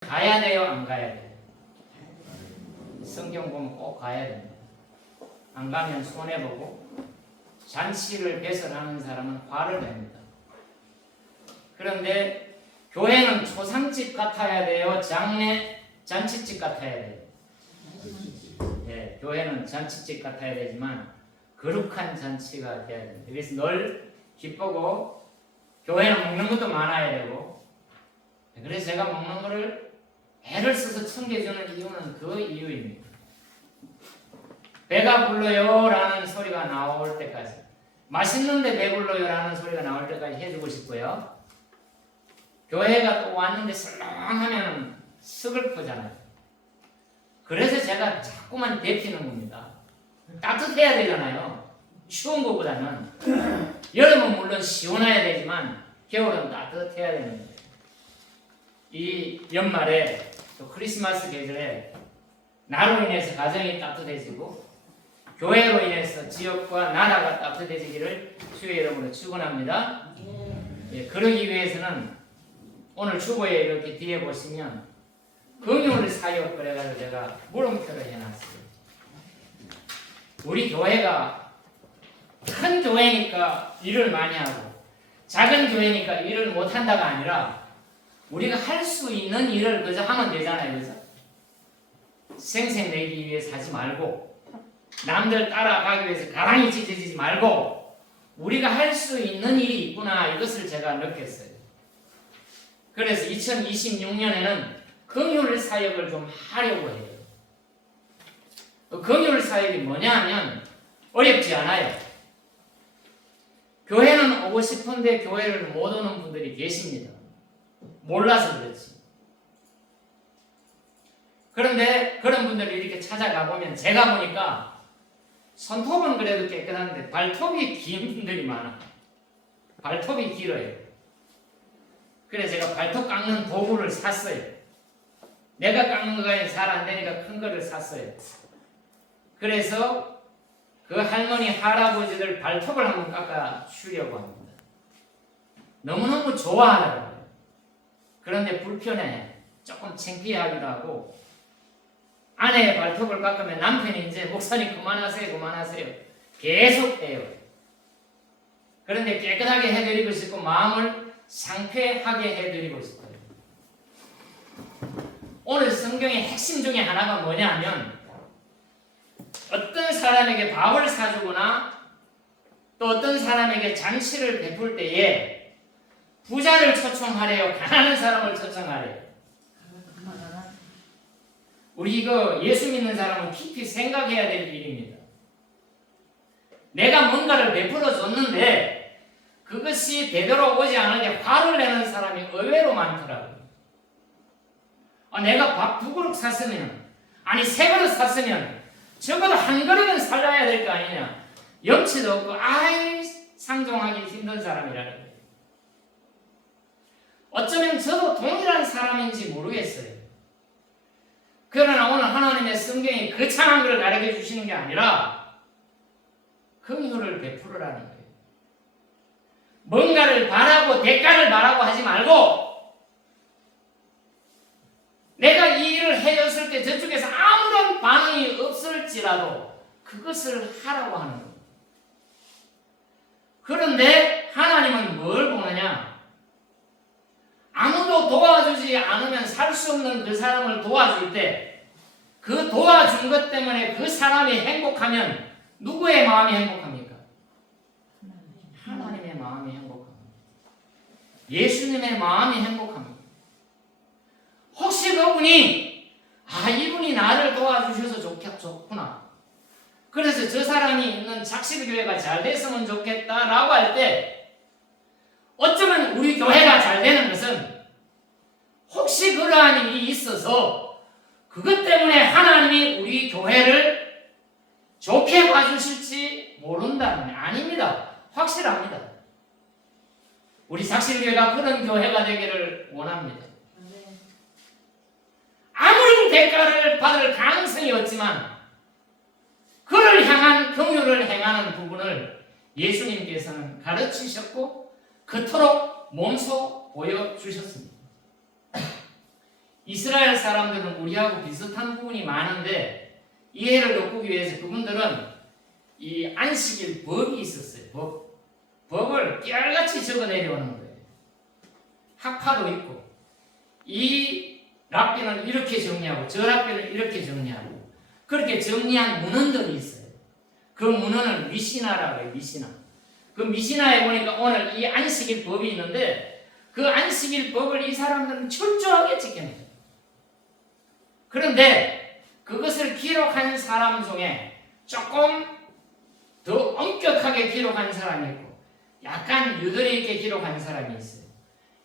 가야 돼요, 안 가야 돼요? 성경 보면 꼭 가야 됩니다. 안 가면 손해보고 잔치를 배설하는 사람은 화를 냅니다. 그런데 교회는 초상집 같아야 돼요, 잔치집 같아야 돼요? 네, 교회는 잔치집 같아야 되지만 거룩한 잔치가 돼야 됩니다. 그래서 늘 기쁘고 교회는 먹는 것도 많아야 되고, 그래서 제가 먹는 거를 애를 써서 챙겨주는 이유는 그 이유입니다. 배가 불러요 라는 소리가 나올 때까지, 맛있는데 배불러요 라는 소리가 나올 때까지 해주고 싶고요. 교회가 또 왔는데 설렁하면 서글프잖아요. 그래서 제가 자꾸만 데피는 겁니다. 따뜻해야 되잖아요. 추운 것보다는. 여름은 물론 시원해야 되지만 겨울은 따뜻해야 되는 거예요. 이 연말에 또 크리스마스 계절에 나로 인해서 가정이 따뜻해지고 교회로 인해서 지역과 나라가 따뜻해지기를 주의 이름으로 축원합니다. 예, 그러기 위해서는 오늘 주보에 이렇게 뒤에 보시면 긍휼 사역 그래가지고 제가 물음표를 해놨어요. 우리 교회가 큰 교회니까 일을 많이 하고 작은 교회니까 일을 못한다가 아니라 우리가 할 수 있는 일을 그저 하면 되잖아요. 그죠? 생색내기 위해서 하지 말고 남들 따라가기 위해서 가랑이 찢어지지 말고 우리가 할 수 있는 일이 있구나, 이것을 제가 느꼈어요. 그래서 2026년에는 긍휼 사역을 좀 하려고 해요. 긍휼 사역이 뭐냐 하면 어렵지 않아요. 교회는 오고 싶은데 교회를 못 오는 분들이 계십니다. 몰라서 그렇지. 그런데 그런 분들이 이렇게 찾아가 보면 제가 보니까 손톱은 그래도 깨끗한데 발톱이 긴 분들이 많아. 발톱이 길어요. 그래서 제가 발톱 깎는 도구를 샀어요. 내가 깎는 거가 잘 안 되니까 큰 거를 샀어요. 그래서 그 할머니 할아버지들 발톱을 한번 깎아 주려고 합니다. 너무너무 좋아하더라고요. 그런데 불편해. 조금 창피하기도 하고, 아내의 발톱을 깎으면 남편이 이제 목사님 그만하세요 계속 해요. 그런데 깨끗하게 해드리고 싶고 마음을 상쾌하게 해드리고 싶어요. 오늘 성경의 핵심 중에 하나가 뭐냐면 어떤 사람에게 밥을 사주거나 또 어떤 사람에게 잔치를 베풀 때에 부자를 초청하래요, 가난한 사람을 초청하래요? 우리 이거 예수 믿는 사람은 깊이 생각해야 될 일입니다. 내가 뭔가를 베풀어 줬는데 그것이 되돌아오지 않으게 화를 내는 사람이 의외로 많더라고요. 내가 밥 2그릇 샀으면, 아니 3그릇 샀으면 적어도 1그릇은 살려야 될 거 아니냐. 염치도 없고 상종하기 힘든 사람이라는 거예요. 어쩌면 저도 동일한 사람인지 모르겠어요. 그러나 오늘 하나님의 성경이 거창한 걸 가르쳐 주시는 게 아니라 긍휼을 베풀으라는 거예요. 뭔가를 바라고 대가를 바라고 하지 말고 내가 이 일을 해줬을 때 저쪽에서 아무런 반응이 없을지라도 그것을 하라고 하는 거예요. 그런데 하나님은 뭘 보느냐? 아무도 도와주지 않으면 살 수 없는 그 사람을 도와줄 때 그 도와준 것 때문에 그 사람이 행복하면 누구의 마음이 행복합니까? 하나님의 마음이 행복합니다. 예수님의 마음이 행복합니다. 혹시 그분이 이분이 나를 도와주셔서 좋구나, 그래서 저 사람이 있는 작실교회가 잘 됐으면 좋겠다라고 할 때 어쩌면 우리 교회가 잘 되는 것은 혹시 그러한 일이 있어서 그것 때문에 하나님이 우리 교회를 좋게 봐주실지 모른다는 게 아닙니다. 확실합니다. 우리 작실교회가 그런 교회가 되기를 원합니다. 아무런 대가를 받을 가능성이 없지만 그를 향한 긍휼을 행하는 부분을 예수님께서는 가르치셨고 그토록 몸소 보여주셨습니다. 이스라엘 사람들은 우리하고 비슷한 부분이 많은데 이해를 돕기 위해서 그분들은 이 안식일 법이 있었어요. 법을 깨알같이 적어 내려오는 거예요. 학파도 있고 이 랍비는 이렇게 정리하고 저 랍비는 이렇게 정리하고 그렇게 정리한 문헌들이 있어요. 그 문헌을 미시나라고 해요. 미시나. 그 미시나에 보니까 오늘 이 안식일 법이 있는데 그 안식일 법을 이 사람들은 철저하게 지켜내요. 그런데 그것을 기록한 사람 중에 조금 더 엄격하게 기록한 사람이 있고 약간 유도리 있게 기록한 사람이 있어요.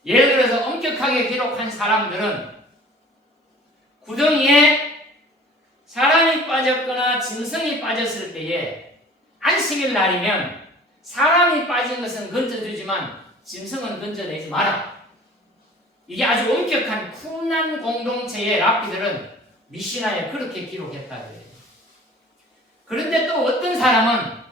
예를 들어서 엄격하게 기록한 사람들은 구덩이에 사람이 빠졌거나 짐승이 빠졌을 때에 안식일 날이면 사람이 빠진 것은 건져주지만 짐승은 건져내지 마라. 이게 아주 엄격한 쿰난 공동체의 랍비들은 미시나에 그렇게 기록했다고 해요. 그런데 또 어떤 사람은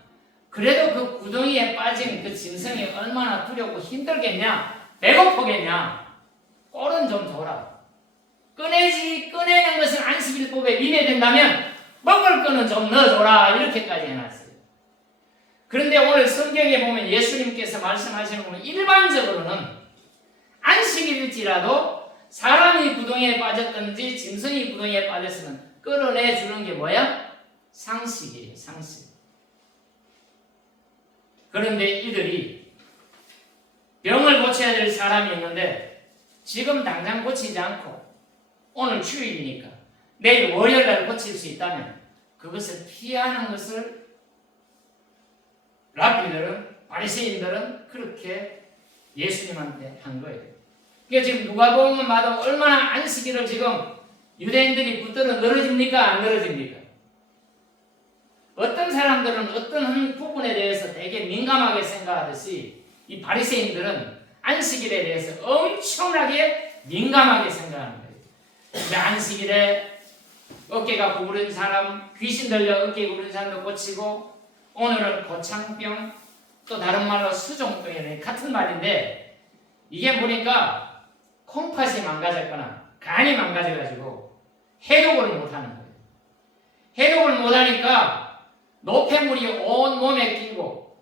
그래도 그 구덩이에 빠진 그 짐승이 얼마나 두렵고 힘들겠냐, 배고프겠냐, 꼴은 좀 줘라. 꺼내는 것은 안식일법에 위배된다면 먹을 거는 좀 넣어줘라. 이렇게까지 해놨어요. 그런데 오늘 성경에 보면 예수님께서 말씀하시는 거는 일반적으로는 안식일일지라도 사람이 구덩이에 빠졌든지 짐승이 구덩이에 빠졌으면 끌어내주는 게 뭐야? 상식이에요. 상식. 그런데 이들이 병을 고쳐야 될 사람이 있는데 지금 당장 고치지 않고 오늘 주일이니까 내일 월요일날 고칠 수 있다면 그것을 피하는 것을 랍비들은 바리새인들은 그렇게 예수님한테 한 거예요. 그러니까 지금 누가복음 봐도 얼마나 안식일을 지금 유대인들이 붙들어 늘어집니까? 안 늘어집니까? 어떤 사람들은 어떤 부분에 대해서 되게 민감하게 생각하듯이 이 바리새인들은 안식일에 대해서 엄청나게 민감하게 생각하는 거예요. 근데 안식일에 어깨가 구부린 사람, 귀신 들려 어깨 구부린 사람도 고치고 오늘은 고창병, 또 다른 말로 수종병이네. 같은 말인데 이게 보니까 콩팥이 망가졌거나 간이 망가져가지고 해독을 못하는 거예요. 해독을 못하니까 노폐물이 온 몸에 끼고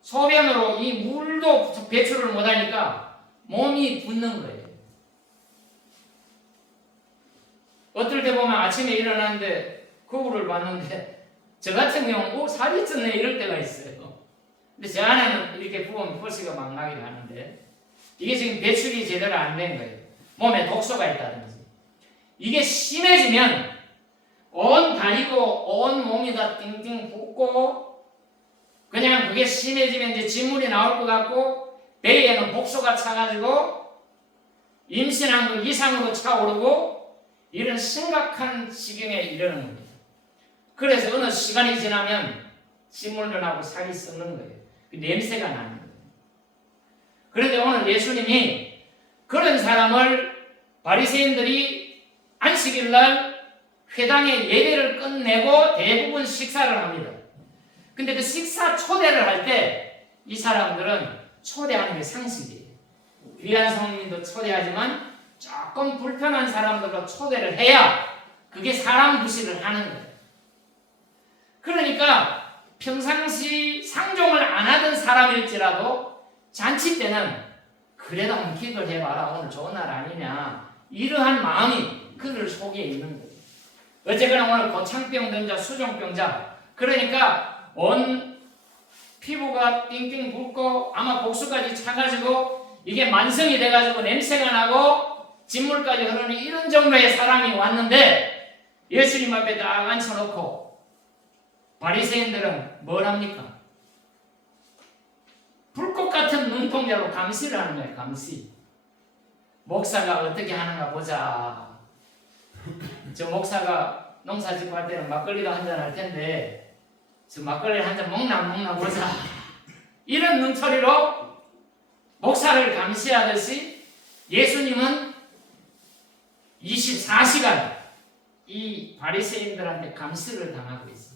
소변으로 이 물도 배출을 못하니까 몸이 붓는 거예요. 어떨 때 보면 아침에 일어났는데 거울을 봤는데 저 같은 경우는 살이 쪘네 이럴 때가 있어요. 근데 저 안에는 이렇게 부으면 포시가 막 나기도 하는데 이게 지금 배출이 제대로 안 된 거예요. 몸에 독소가 있다든지. 이게 심해지면 온 다리고 온 몸이 다 띵띵 붓고 그냥 그게 심해지면 이제 진물이 나올 것 같고 배에는 복소가 차가지고 임신한 것 이상으로 차오르고 이런 심각한 지경에 이르는 겁니다. 그래서 어느 시간이 지나면 진물도 나고 살이 썩는 거예요. 그 냄새가 나는 거예요. 그런데 오늘 예수님이 그런 사람을 바리새인들이 안식일날 회당의 예배를 끝내고 대부분 식사를 합니다. 근데 그 식사 초대를 할 때 이 사람들은 초대하는 게 상식이에요. 귀한 성민도 초대하지만 조금 불편한 사람들로 초대를 해야 그게 사람 구실을 하는 거예요. 그러니까 평상시 상종을 안 하던 사람일지라도 잔치 때는 그래도 한번 기도를 해봐라. 오늘 좋은 날 아니냐. 이러한 마음이 그들 속에 있는 거예요. 어쨌거나 오늘 고창병자, 수종병자 그러니까 온 피부가 띵띵 붓고 아마 복수까지 차가지고 이게 만성이 돼가지고 냄새가 나고 진물까지 흐르는 이런 정도의 사람이 왔는데 예수님 앞에 딱 앉혀놓고 바리새인들은 뭘 합니까? 불꽃 같은 눈동자로 감시를 하는 거예요. 감시. 목사가 어떻게 하는가 보자. 저 목사가 농사 짓고 할 때는 막걸리도 한잔 할 텐데 저 막걸리를 한잔 먹나 안 먹나 보자. 이런 눈초리로 목사를 감시하듯이 예수님은 24시간 이 바리새인들한테 감시를 당하고 있습니다.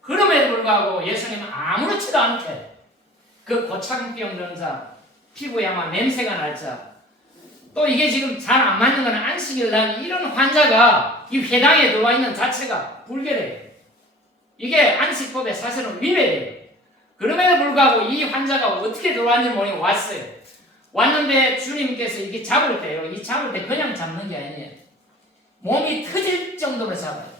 그럼에도 불구하고 예수님은 아무렇지도 않게 그 고창병 전자 피부에 아마 냄새가 날 자 또 이게 지금 잘 안 맞는 건 안식일 날 이런 환자가 이 회당에 들어와 있는 자체가 불결해요. 이게 안식법에 사실은 위배돼요. 그럼에도 불구하고 이 환자가 어떻게 들어왔는지 모르게 왔어요. 왔는데 주님께서 이게 잡을 때요. 이 잡을 때 그냥 잡는 게 아니에요. 몸이 터질 정도로 잡아요.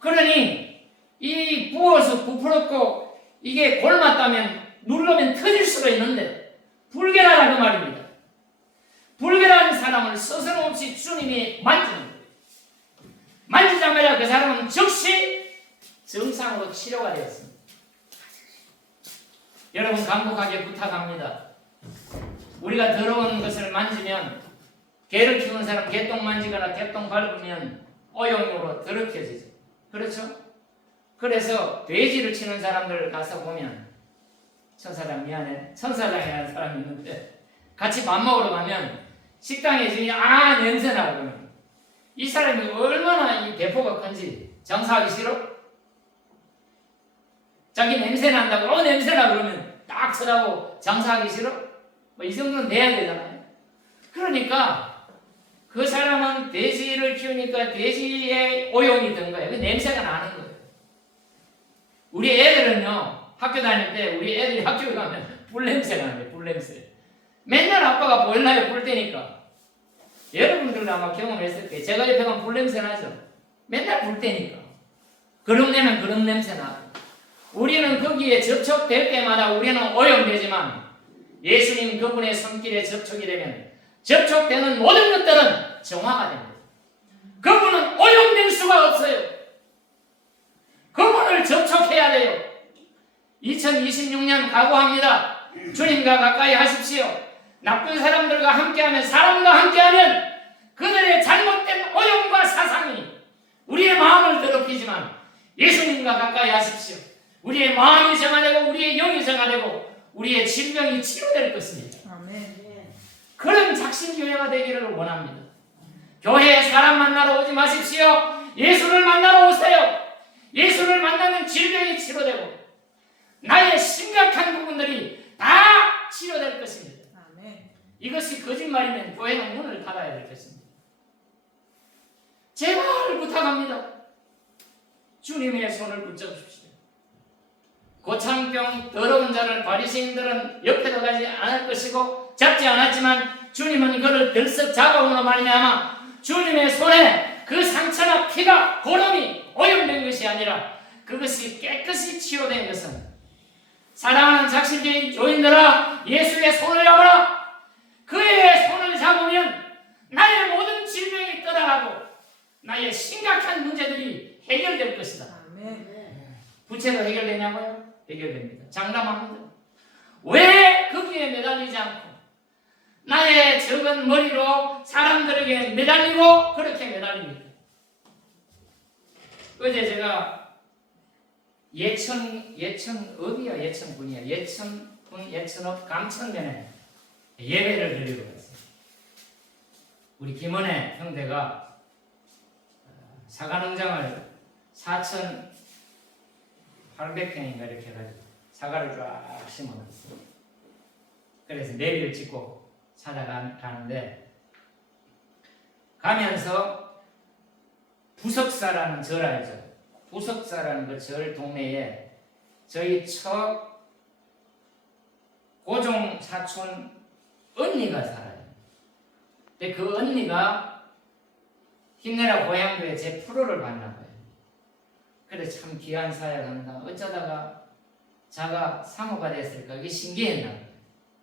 그러니 이 부어서 부풀었고 이게 골맞다면 누르면 터질 수도 있는데 불결하다 그 말입니다. 불결한 사람을 서슴없이 주님이 만지는 거예요. 만지자마자 그 사람은 즉시 정상으로 치료가 되었습니다. 여러분 간곡하게 부탁합니다. 우리가 더러운 것을 만지면 개를 키우는 사람 개똥 만지거나 개똥 밟으면 오염으로 더럽혀지죠. 그렇죠? 그래서 돼지를 치는 사람들 가서 보면 천사장 미안해. 천사장이라는 사람이 있는데 같이 밥 먹으러 가면 식당에 주인이 냄새나 그러면 이 사람이 얼마나 이 배포가 큰지 장사하기 싫어? 자기 냄새 난다고 냄새나 그러면 딱 쳐다보고 장사하기 싫어? 뭐 이 정도는 돼야 되잖아요. 그러니까 그 사람은 돼지를 키우니까 돼지의 오염이 든 거예요. 그 냄새가 나는 거예요. 우리 애들은요 학교 다닐 때 우리 애들이 학교에 가면 불냄새가 나요. 불냄새. 맨날 아빠가 보일러에 불 때니까 여러분들도 아마 경험했을 때 제가 옆에 가면 불냄새 나죠. 맨날 불 때니까 그런 데는 그런 냄새 나고 우리는 거기에 접촉될 때마다 우리는 오염되지만 예수님 그분의 손길에 접촉이 되면 접촉되는 모든 것들은 정화가 됩니다. 그분은 오염될 수가 없어요. 그분을 접촉해야 돼요. 2026년 각오합니다. 주님과 가까이 하십시오. 나쁜 사람들과 함께하면 사람과 함께하면 그들의 잘못된 오염과 사상이 우리의 마음을 더럽히지만 예수님과 가까이 하십시오. 우리의 마음이 정화되고 우리의 영이 정화되고 우리의 질병이 치료될 것입니다. 아멘. 그런 작심교회가 되기를 원합니다. 교회에 사람 만나러 오지 마십시오. 예수를 만나러 오세요. 예수를 만나면 질병이 치료되고 나의 심각한 부분들이 다 치료될 것입니다. 아멘. 이것이 거짓말이면 교회는 문을 닫아야 될 것입니다. 제발 부탁합니다. 주님의 손을 붙잡으십시오. 고창병 더러운 자를 바리새인들은 옆에도 가지 않을 것이고 잡지 않았지만 주님은 그를 들썩 잡아오므로 말미암아 주님의 손에 그 상처나 피가 고름이 오염된 것이 아니라 그것이 깨끗이 치료된 것은 사랑하는 작심교회 교인들아 예수의 손을 잡아라. 그의 손을 잡으면 나의 모든 질병이 떠나가고 나의 심각한 문제들이 해결될 것이다. 아멘. 부채도 해결되냐고요? 해결됩니다. 장담합니다. 왜 거기에 매달리지 않고 나의 적은 머리로 사람들에게 매달리고 그렇게 매달립니다. 어제 제가 예천읍 감천면에 예배를 드리고 갔어요. 우리 김원혜 형제가 사과농장을 4,800평인가 이렇게 해가지고 사과를 쫙 심어놨어요. 그래서 내비를 찍고 찾아가는데 가면서 부석사라는 절 알죠? 부석사라는 그 절 동네에 저희 처 고종 사촌 언니가 살아요. 근데 그 언니가 힘내라 고향교회 제 프로를 봤나 봐요. 그래 참 귀한 사역한다. 어쩌다가 자가 사모가 됐을까? 이게 신기했나 봐요.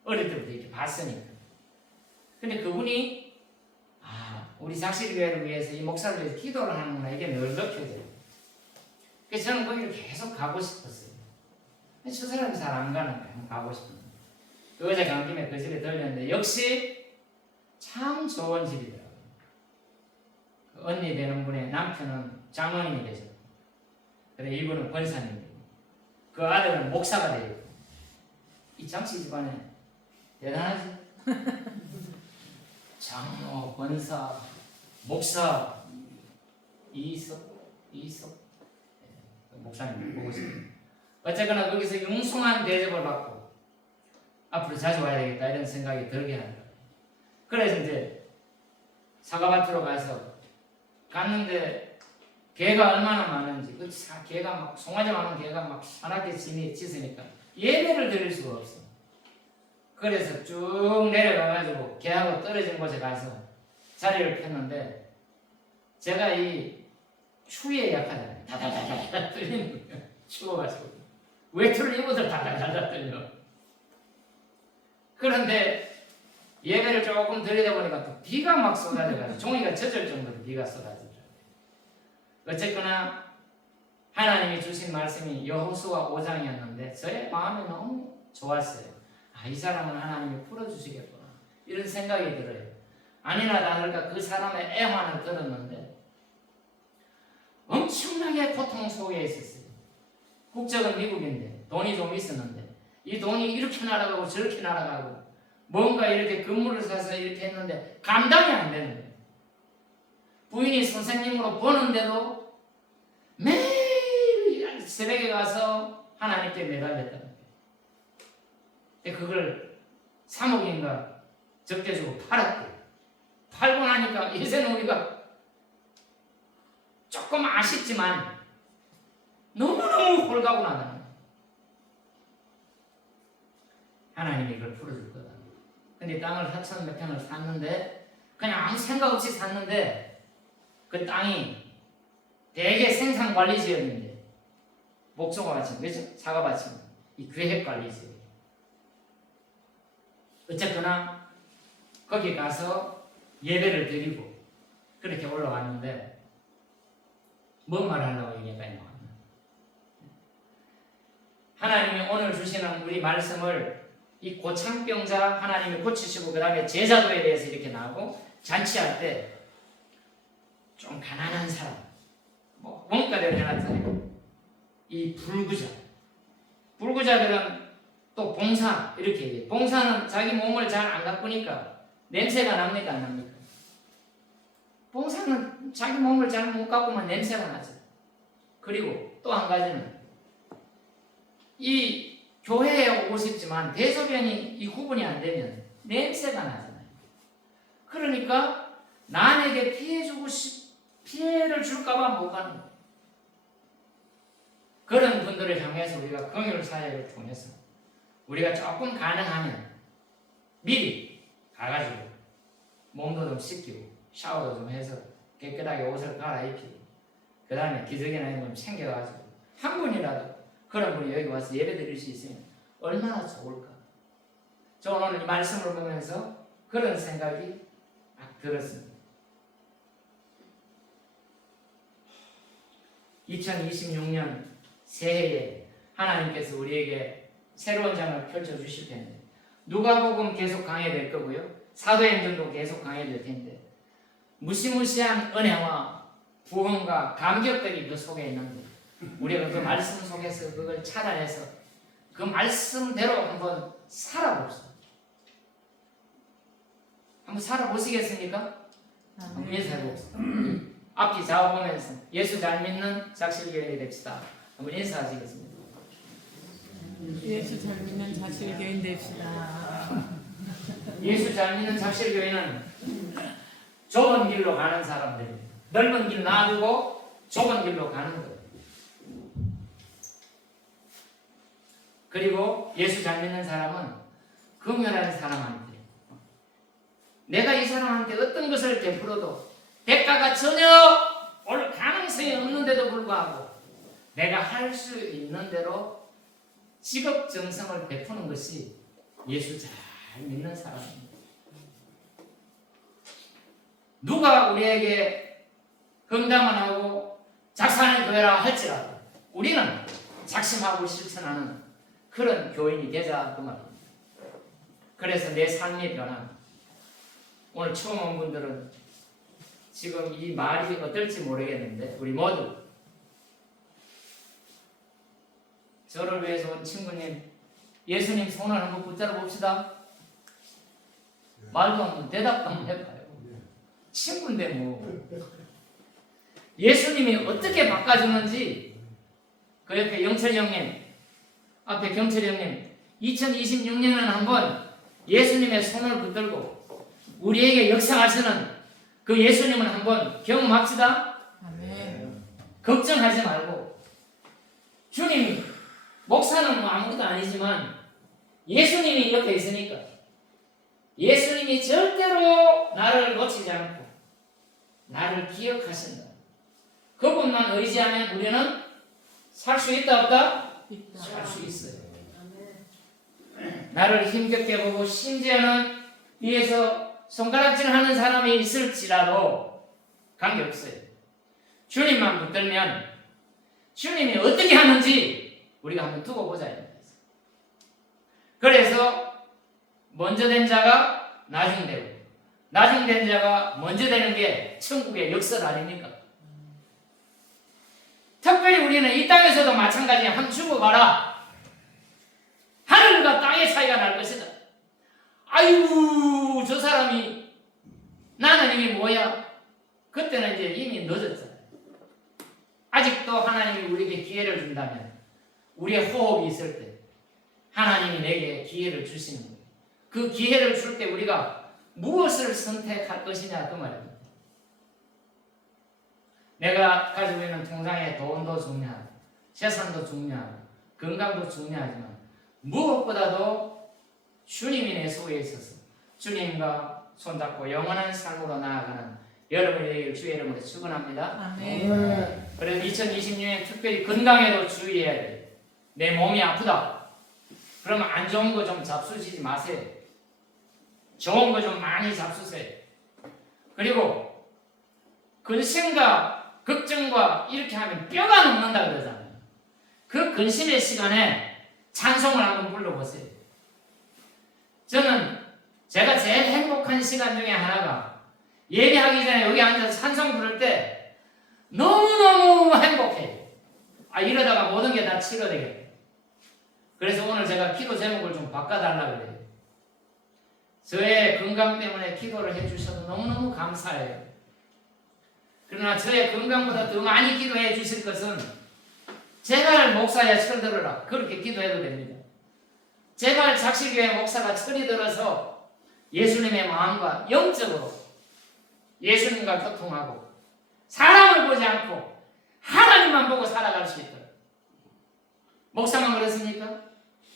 어릴 때부터 이렇게 봤으니까. 근데 그분이 우리 작실교회를 위해서 이 목사를 위해서 기도를 하는구나 이게 늘 느껴져요. 그래서 저는 거기를 계속 가고 싶었어요. 근데 저 사람이 잘 안 가는 거예요. 한번 가고 싶은데. 어제 간 김에 그 집에 들렸는데 역시 참 좋은 집이더라고요. 그 언니 되는 분의 남편은 장로님이 되셨고 그래 이분은 권사님이고 그 아들은 목사가 되고 이 장씨 집안에 대단하지? 장로, 권사, 목사 이석 목사님 보고 있습니다. 어쨌거나 거기서 융숭한 대접을 받고 앞으로 자주 와야 되겠다 이런 생각이 들게 한다. 그래서 이제 사과밭으로 가서 갔는데 개가 얼마나 많은지, 그 개가 막 송아지 많은 개가 막 산악에 짖으니까 예배를 드릴 수가 없어. 그래서 쭉 내려가가지고 개하고 떨어진 곳에 가서 자리를 폈는데, 제가 이 추위에 약하잖아요. 다다다다 떨리는 거예요. 추워가지고 외투를 입어서 다다다다 떨려. 그런데 예배를 조금 드리다 보니까 또 비가 막 쏟아져가지고 종이가 젖을 정도로 비가 쏟아지더라고요. 어쨌거나 하나님이 주신 말씀이 여호수아 5장이었는데 저의 마음이 너무 좋았어요. 아, 이 사람은 하나님이 풀어주시겠구나, 이런 생각이 들어요. 아니나 다를까 그 사람의 애환을 들었는데 엄청나게 고통 속에 있었어요. 국적은 미국인데 돈이 좀 있었는데 이 돈이 이렇게 날아가고 저렇게 날아가고 뭔가 이렇게 건물을 사서 이렇게 했는데 감당이 안 되는 거예요. 부인이 선생님으로 보는데도 매일 새벽에 가서 하나님께 매달렸다는 거예요. 근데 그걸 3억인가 적게 주고 팔았대요. 팔고 나니까 이제는 우리가 조금 아쉽지만 너무너무 홀가고 나다는 거예요. 하나님이 이걸 풀어줄 거다. 근데 땅을 4천 몇 평을 샀는데, 그냥 아무 생각 없이 샀는데 그 땅이 대개 생산관리지역인데, 목소가밭이, 그죠? 사과밭이 이 계획관리지역. 어쨌거나 거기 가서 예배를 드리고 그렇게 올라왔는데, 뭔 말하려고 얘기까지 나왔나? 하나님이 오늘 주시는 우리 말씀을 이 고창병자 하나님이 고치시고 그 다음에 제자도에 대해서 이렇게 나오고, 잔치할 때 좀 가난한 사람, 뭐 원가대로 해놨잖아요. 이 불구자들은 또 봉사 이렇게 얘기해요. 봉사는 자기 몸을 잘 안 가꾸니까 냄새가 납니까 안 납니까? 봉사는 자기 몸을 잘 못 가꾸면 냄새가 나죠. 그리고 또 한 가지는 이 교회에 오고 싶지만 대소변이 이 구분이 안 되면 냄새가 나잖아요. 그러니까 남에게 피해를 줄까봐 못 가는 거예요. 그런 분들을 향해서 우리가 긍휼 사역을 통해서 우리가 조금 가능하면 미리 가가지고 몸도 좀 씻기고 샤워도 좀 해서 깨끗하게 옷을 갈아입히고 그 다음에 기저귀나 이런 좀 챙겨가지고 한 분이라도 그런 분이 여기 와서 예배 드릴 수 있으면 얼마나 좋을까. 저는 오늘 이 말씀을 보면서 그런 생각이 막 들었습니다. 2026년 새해에 하나님께서 우리에게 새로운 장을 펼쳐주실 텐데, 누가복음 계속 강해될 거고요, 사도행전도 계속 강해질 텐데, 무시무시한 은혜와 부흥과 감격들이 그 속에 있는데, 우리가 그 말씀 속에서 그걸 찾아내서 그 말씀대로 한번 살아봅시다. 한번 살아보시겠습니까? 한번 인사해봅시다. 앞뒤 좌우 보면서 예수 잘 믿는 작실교인이 됩시다. 한번 인사하시겠습니다. 예수 잘 믿는 작실교인 됩시다. 예수 잘 믿는 작실교인은 좁은 길로 가는 사람들입니다. 넓은 길 놔두고 좁은 길로 가는 거예요. 그리고 예수 잘 믿는 사람은 긍휼한 사람한테, 내가 이 사람한테 어떤 것을 베풀어도 대가가 전혀 올 가능성이 없는데도 불구하고 내가 할 수 있는 대로 직업정성을 베푸는 것이 예수 잘 믿는 사람입니다. 누가 우리에게 금담을 하고 작사하는 교회라 할지라도 우리는 작심하고 실천하는 그런 교인이 되자 그 말입니다. 그래서 내 삶의 변화, 오늘 처음 온 분들은 지금 이 말이 어떨지 모르겠는데, 우리 모두 저를 위해서 온 친구님, 예수님 손을 한번 붙잡아 봅시다. 말도 한번 대답도 한번 해봐요. 친구인데 뭐 예수님이 어떻게 바꿔주는지, 그 옆에 영철이 형님, 앞에 경철이 형님, 2026년에는 한번 예수님의 손을 붙들고 우리에게 역사하시는 그 예수님을 한번 경험합시다. 아멘. 걱정하지 말고 주님, 목사는 뭐 아무것도 아니지만 예수님이 옆에 있으니까 예수님이 절대로 나를 놓치지 않고 나를 기억하신다. 그분만 의지하면 우리는 살 수 있다 없다? 있다. 살 수 있어요. 나를 힘겹게 보고 심지어는 위에서 손가락질하는 사람이 있을지라도 관계없어요. 주님만 붙들면 주님이 어떻게 하는지 우리가 한번 두고 보자. 그래서 먼저 된 자가 나중 되고 나중 된 자가 먼저 되는 게 천국의 역설 아닙니까? 특별히 우리는 이 땅에서도 마찬가지야. 한번 죽어봐라. 하늘과 땅의 차이가 날 것이다. 아이고 저 사람이 나는 이게 뭐야? 그때는 이제 이미 늦었잖아요. 아직도 하나님이 우리에게 기회를 준다면 우리의 호흡이 있을 때 하나님이 내게 기회를 주시는 거예요. 그 기회를 줄 때 우리가 무엇을 선택할 것이냐 그 말입니다. 내가 가지고 있는 통장에 돈도 중요하고 재산도 중요하고 건강도 중요하지만 무엇보다도 주님이 내 속에 있어서 주님과 손잡고 영원한 삶으로 나아가는 여러분이 되기를 주의 이름으로 축원합니다. 아멘. 그래서 2026년 특별히 건강에도 주의해야 돼요. 내 몸이 아프다. 그러면 안 좋은 거 좀 잡수시지 마세요. 좋은 거 좀 많이 잡수세요. 그리고 근심과 걱정과 이렇게 하면 뼈가 녹는다 그러잖아요. 그 근심의 시간에 찬송을 한번 불러보세요. 저는 제가 제일 행복한 시간 중에 하나가 예배하기 전에 여기 앉아서 찬송 부를 때 너무너무 행복해요. 이러다가 모든 게 다 치료되겠다. 그래서 오늘 제가 기도 제목을 좀 바꿔달라 그래요. 저의 건강 때문에 기도를 해주셔서 너무너무 감사해요. 그러나 저의 건강보다 더 많이 기도해 주실 것은 제발 목사야 철들어라. 그렇게 기도해도 됩니다. 제발 작실교회 목사가 철이 들어서 예수님의 마음과 영적으로 예수님과 교통하고 사람을 보지 않고 하나님만 보고 살아갈 수 있도록. 목사만 그렇습니까?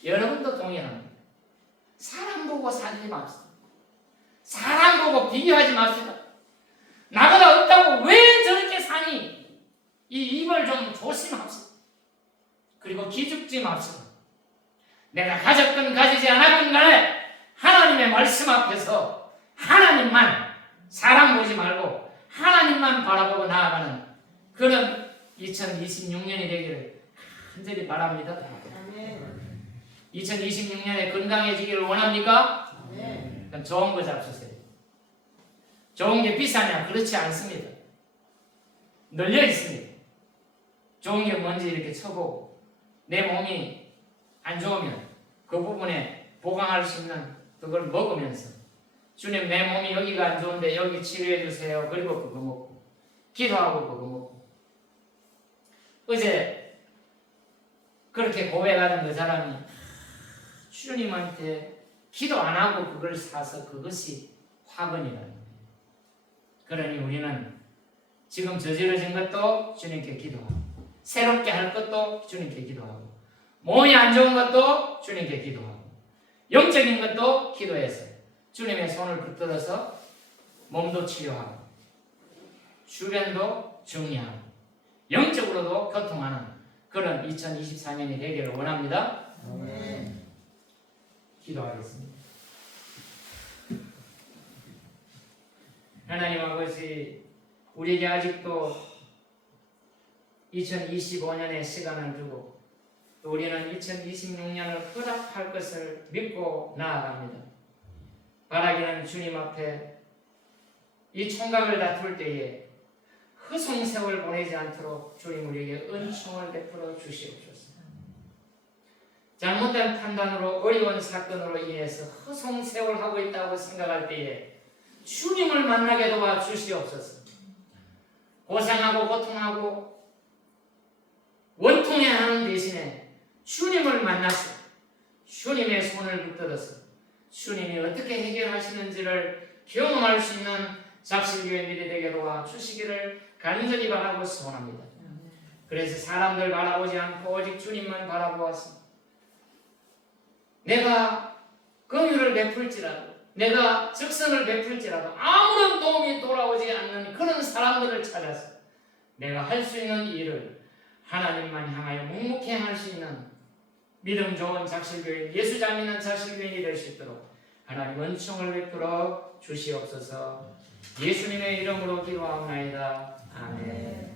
여러분도 동의합니다. 사람 보고 살지 맙시다. 사람 보고 비교하지 맙시다. 나보다 없다고 왜 저렇게 사니? 이 입을 좀 조심합시다. 그리고 기죽지 맙시다. 내가 가졌건 가지지 않았건 간에 하나님의 말씀 앞에서 하나님만, 사람 보지 말고 하나님만 바라보고 나아가는 그런 2026년이 되기를 간절히 바랍니다. 2026년에 건강해지기를 원합니까? 그럼 좋은 거 잡수세요. 좋은 게 비싸냐? 그렇지 않습니다. 널려 있습니다. 좋은 게 뭔지 이렇게 쳐보고 내 몸이 안 좋으면 그 부분에 보강할 수 있는 그걸 먹으면서 주님 내 몸이 여기가 안 좋은데 여기 치료해 주세요. 그리고 그거 먹고 기도하고 그거 먹고. 어제 그렇게 고백하던 그 사람이 주님한테 기도 안 하고 그걸 사서 그것이 화근이라는 거예요. 그러니 우리는 지금 저지러진 것도 주님께 기도하고 새롭게 할 것도 주님께 기도하고 몸이 안 좋은 것도 주님께 기도하고 영적인 것도 기도해서 주님의 손을 붙들어서 몸도 치료하고 주변도 정리하고 영적으로도 교통하는 그런 2024년이 되기를 원합니다. 기도하겠습니다. 하나님 아버지, 우리에게 아직도 2025년의 시간을 두고 또 우리는 2026년을 허락할 것을 믿고 나아갑니다. 바라기는 주님 앞에 이 총각을 다툴 때에 허송세월 보내지 않도록 주님 우리에게 은총을 베풀어 주시옵소서. 잘못된 판단으로 어려운 사건으로 인해서 허송세월하고 있다고 생각할 때에 주님을 만나게 도와 주시옵소서. 고생하고 고통하고 원통해야 하는 대신에 주님을 만나서 주님의 손을 붙들어서 주님이 어떻게 해결하시는지를 경험할 수 있는 작실교회들이 되게 도와주시기를 간절히 바라고 소원합니다. 그래서 사람들 바라보지 않고 오직 주님만 바라보았습니다. 내가 긍휼을 베풀지라도, 내가 적성을 베풀지라도 아무런 도움이 돌아오지 않는 그런 사람들을 찾아서 내가 할 수 있는 일을 하나님만 향하여 묵묵히 행할 수 있는 믿음 좋은 작실교인, 예수자 믿는 작실교인이 될 수 있도록 하나님 은총을 베풀어 주시옵소서. 예수님의 이름으로 기도하옵나이다. 아멘.